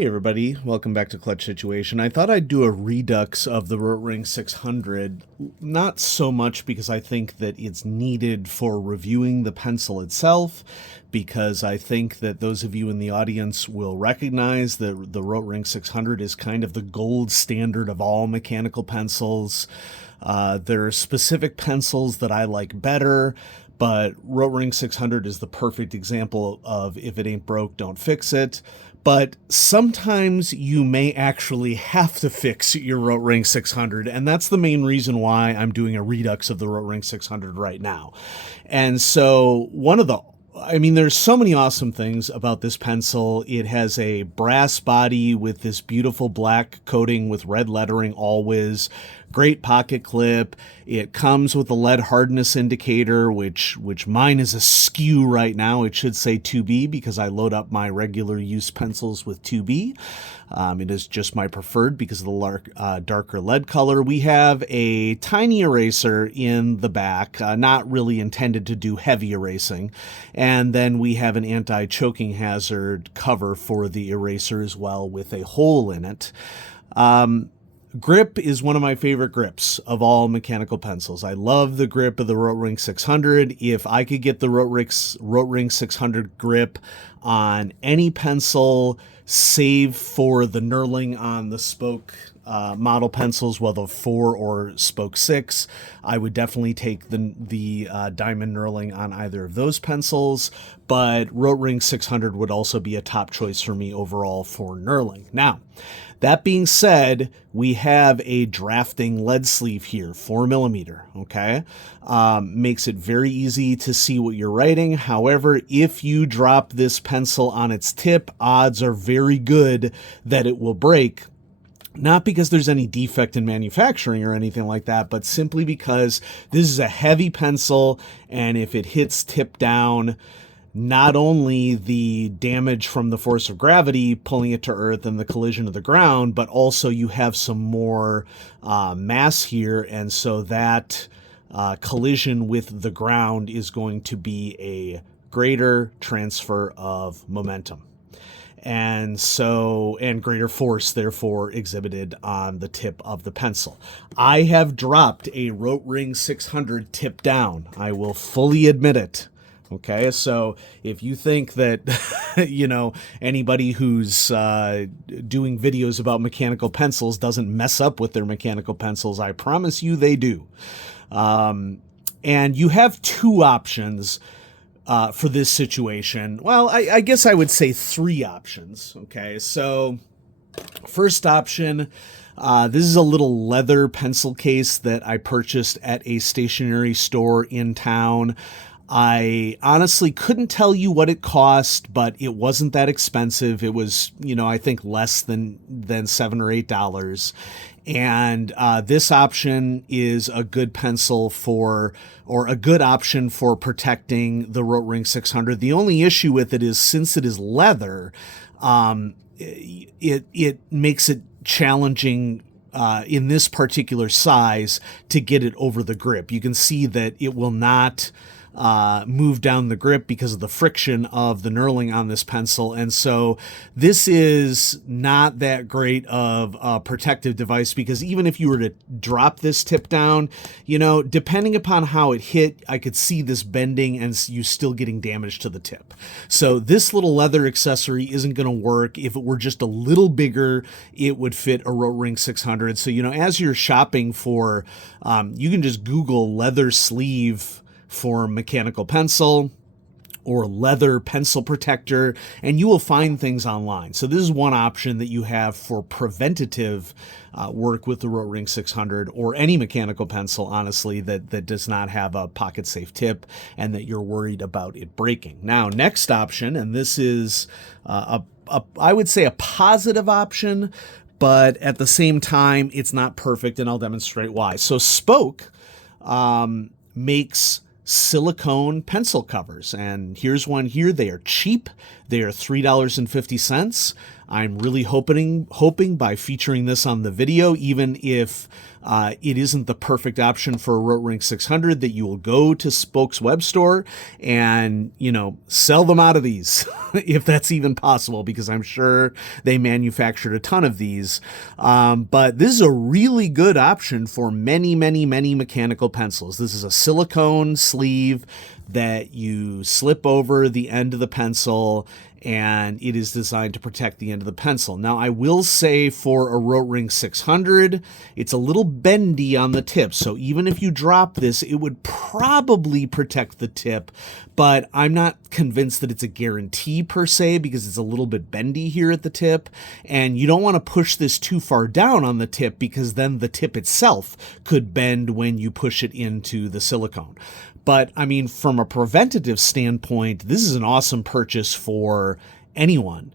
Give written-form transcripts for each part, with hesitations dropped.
Hey everybody, welcome back to Clutch Situation. I thought I'd do a redux of the Rotring 600, not so much because I think that it's needed for reviewing the pencil itself, because I think that those of you in the audience will recognize that the Rotring 600 is kind of the gold standard of all mechanical pencils. There are specific pencils that I like better, but Rotring 600 is the perfect example of if it ain't broke, don't fix it. But sometimes you may actually have to fix your Rotring 600, and that's the main reason why I'm doing a redux of the Rotring 600 right now. And so there's so many awesome things about this pencil. It has a brass body with this beautiful black coating with red lettering, always. Great pocket clip. It comes with a lead hardness indicator, which mine is askew right now. It should say 2B because I load up my regular use pencils with 2B. It is just my preferred because of the darker lead color. We have a tiny eraser in the back, not really intended to do heavy erasing. And then we have an anti-choking hazard cover for the eraser as well with a hole in it. Grip is one of my favorite grips of all mechanical pencils. I love the grip of the Rotring 600. If I could get the Rotring 600 grip on any pencil, save for the knurling on the spoke model pencils, whether 4 or spoke 6, I would definitely take the diamond knurling on either of those pencils, but Rotring 600 would also be a top choice for me overall for knurling. Now, that being said, we have a drafting lead sleeve here, 4mm, okay? Makes it very easy to see what you're writing. However, if you drop this pencil on its tip, odds are very good that it will break. Not because there's any defect in manufacturing or anything like that, but simply because this is a heavy pencil, and if it hits tip down, not only the damage from the force of gravity pulling it to earth and the collision of the ground, but also you have some more mass here, and so that collision with the ground is going to be a greater transfer of momentum. And greater force, therefore, exhibited on the tip of the pencil. I have dropped a Rotring 600 tip down. I will fully admit it. Okay, so if you think that, anybody who's doing videos about mechanical pencils doesn't mess up with their mechanical pencils, I promise you they do. And you have two options for this situation. Well, I guess I would say three options. Okay, so first option, this is a little leather pencil case that I purchased at a stationery store in town. I honestly couldn't tell you what it cost, but it wasn't that expensive. It was, I think less than $7 or $8. And this option is a good pencil or a good option for protecting the Rotring 600. The only issue with it is, since it is leather, it makes it challenging in this particular size to get it over the grip. You can see that it will not move down the grip because of the friction of the knurling on this pencil. And so this is not that great of a protective device, because even if you were to drop this tip down, depending upon how it hit, I could see this bending and you still getting damage to the tip. So this little leather accessory isn't going to work. If it were just a little bigger, it would fit a Rotring 600. So, as you're shopping for, you can just Google leather sleeve for mechanical pencil or leather pencil protector, and you will find things online. So this is one option that you have for preventative work with the Rotring 600 or any mechanical pencil, honestly, that does not have a pocket safe tip and that you're worried about it breaking. Now, next option, and this is I would say a positive option, but at the same time, it's not perfect, and I'll demonstrate why. So Spoke makes silicone pencil covers, and here's one here. They are cheap. They are $3.50. I'm really hoping by featuring this on the video, even if it isn't the perfect option for a Rotring 600, that you will go to Spoke's web store and, sell them out of these, if that's even possible, because I'm sure they manufactured a ton of these. But this is a really good option for many, many, many mechanical pencils. This is a silicone sleeve that you slip over the end of the pencil, and it is designed to protect the end of the pencil. Now, I will say for a Rotring 600, it's a little bendy on the tip, so even if you drop this, it would probably protect the tip, but I'm not convinced that it's a guarantee per se, because it's a little bit bendy here at the tip, and you don't want to push this too far down on the tip, because then the tip itself could bend when you push it into the silicone. But, I mean, from a preventative standpoint, this is an awesome purchase for anyone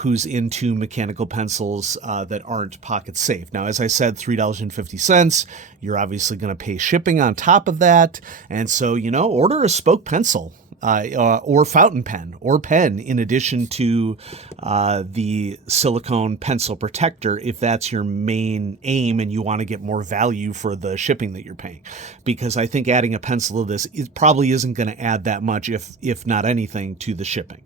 who's into mechanical pencils that aren't pocket safe. Now, as I said, $3.50. You're obviously going to pay shipping on top of that. And so, order a Spoke pencil. Or fountain pen or pen in addition to the silicone pencil protector, if that's your main aim and you want to get more value for the shipping that you're paying. Because I think adding a pencil to this, it probably isn't going to add that much, if not anything, to the shipping.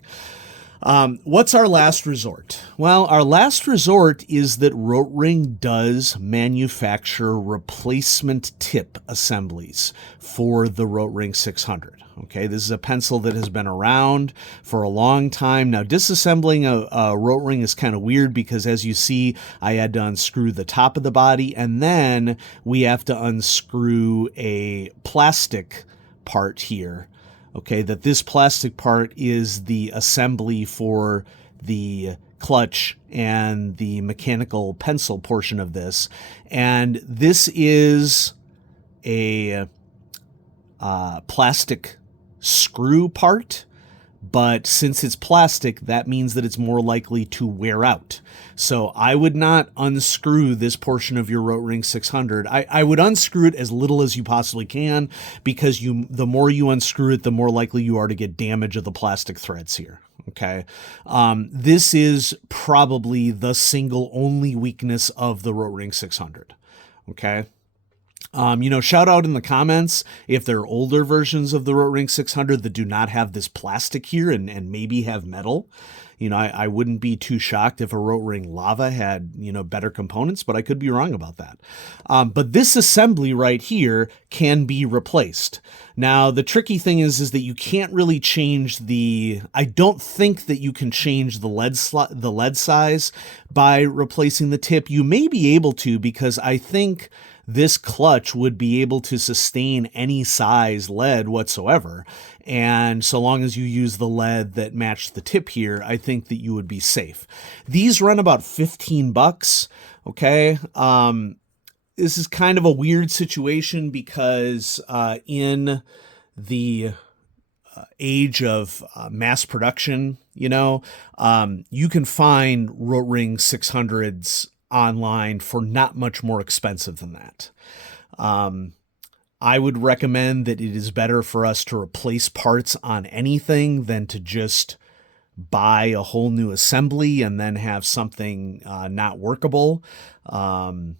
What's our last resort? Well, our last resort is that Rotring does manufacture replacement tip assemblies for the Rotring 600. Okay, this is a pencil that has been around for a long time. Now, disassembling a Rotring is kind of weird because, as you see, I had to unscrew the top of the body, and then we have to unscrew a plastic part here. Okay, that this plastic part is the assembly for the clutch and the mechanical pencil portion of this. And this is a plastic screw part, but since it's plastic, that means that it's more likely to wear out. So I would not unscrew this portion of your Rotring 600. I would unscrew it as little as you possibly can, because the more you unscrew it, the more likely you are to get damage of the plastic threads here. Okay. This is probably the single only weakness of the Rotring 600. Okay. Shout out in the comments if there are older versions of the Rotring 600 that do not have this plastic here and maybe have metal. I wouldn't be too shocked if a Rotring Lava had, better components, but I could be wrong about that. But this assembly right here can be replaced. Now, the tricky thing is that you can't really change I don't think that you can change the lead size by replacing the tip. You may be able to, because I think this clutch would be able to sustain any size lead whatsoever. And so long as you use the lead that matched the tip here, I think that you would be safe. These run about $15. Okay. This is kind of a weird situation because in the age of mass production, you can find Rotring 600s online for not much more expensive than that. I would recommend that it is better for us to replace parts on anything than to just buy a whole new assembly and then have something not workable. And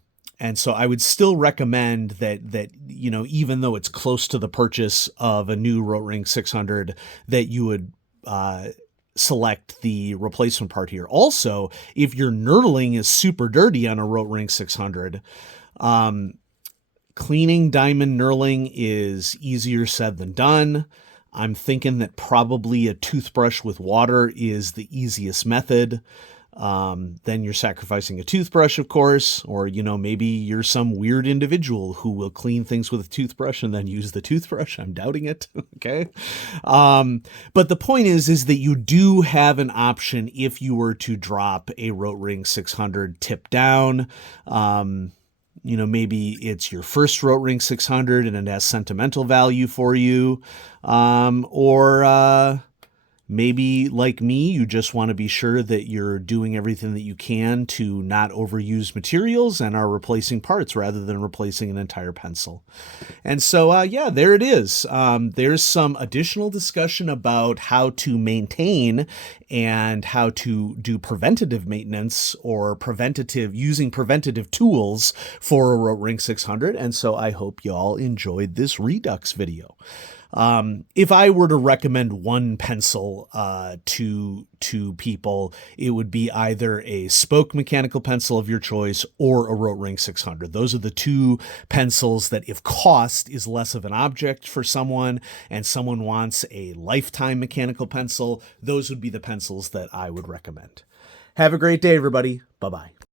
so I would still recommend that even though it's close to the purchase of a new Rotring 600, that you would select the replacement part here. Also, if your knurling is super dirty on a Rotring 600, cleaning diamond knurling is easier said than done. I'm thinking that probably a toothbrush with water is the easiest method. Then you're sacrificing a toothbrush, of course, or, maybe you're some weird individual who will clean things with a toothbrush and then use the toothbrush. I'm doubting it. Okay. But the point is that you do have an option if you were to drop a Rotring 600 tip down. Maybe it's your first Rotring 600 and it has sentimental value for you. Or Maybe, like me, you just want to be sure that you're doing everything that you can to not overuse materials and are replacing parts rather than replacing an entire pencil. And so, yeah, there it is. There's some additional discussion about how to maintain and how to do preventative maintenance or using preventative tools for a Rotring 600. And so I hope y'all enjoyed this Redux video. If I were to recommend one pencil to people, it would be either a spoke mechanical pencil of your choice or a Rotring 600. Those are the two pencils that, if cost is less of an object for someone and someone wants a lifetime mechanical pencil, those would be the pencils that I would recommend. Have a great day, everybody. Bye-bye.